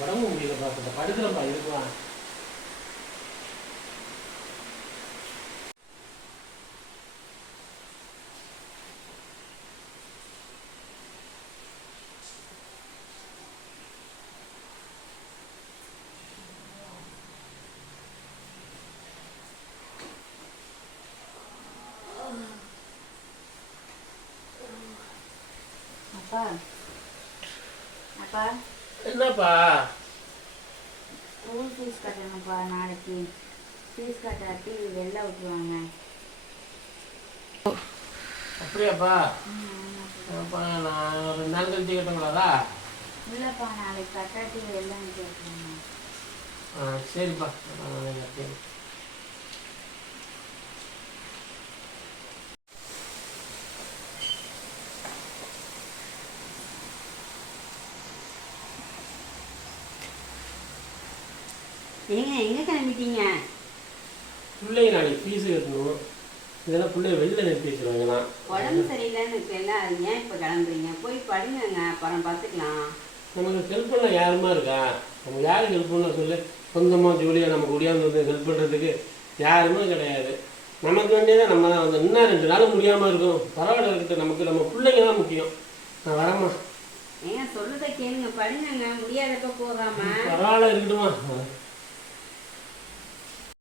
உடம்பு முடியலப்பா இப்போ படுக்கிறப்பா இருக்கலாம் அப்பா. அப்பா. என்னப்பா? ஸ்கூல் ஃபீஸ் கட்டணும்ப்பா நாளைக்கு. ஃபீஸ் கட்டாட்டி வெளில விட்டுருவாங்க. அப்படியாப்பா? அப்பா நான் ரெண்டு நாள் கழிச்சு கட்டுங்களாதா இல்லைப்பா நாளைக்கு கட்டாட்டி வெளில விட்டுருவாங்க. ஆ சரிப்பா. நான் கட்டுறேன். ஏங்க எங்கே கிளம்பிட்டீங்க? பிள்ளைங்க நாளைக்கு ஃபீஸு கட்டணும். இதெல்லாம் பிள்ளைய வெளில நிறுத்தி வச்சிருவாங்கண்ணா. உடம்பு சரியில்லைன்னு இருக்குல்ல அது ஏன் இப்போ கிளம்புறீங்க. போய் படுங்கங்க. அப்புறம் பார்த்துக்கலாம். நமக்கு ஹெல்ப் பண்ண யாருமா இருக்கா? நமக்கு யாருக்கு ஹெல்ப் பண்ண சொல்லு. சொந்தமாக ஜோலியாக நமக்கு ஒடியாந்து வந்து ஹெல்ப் பண்ணுறதுக்கு யாருமே கிடையாது. நமக்கு வேண்டியதான் நம்ம தான் வந்து இன்னும் ரெண்டு நாள் முடியாமல் இருக்கும். பரவாயில்ல இருக்கட்டும். நமக்கு நம்ம பிள்ளைங்க தான் முக்கியம். நான் வரேம்மா. ஏங்க சொல்லுறத கேளுங்க. படுங்கங்க. முடியாதப்ப போகாம. பரவாயில்ல இருக்கட்டுமா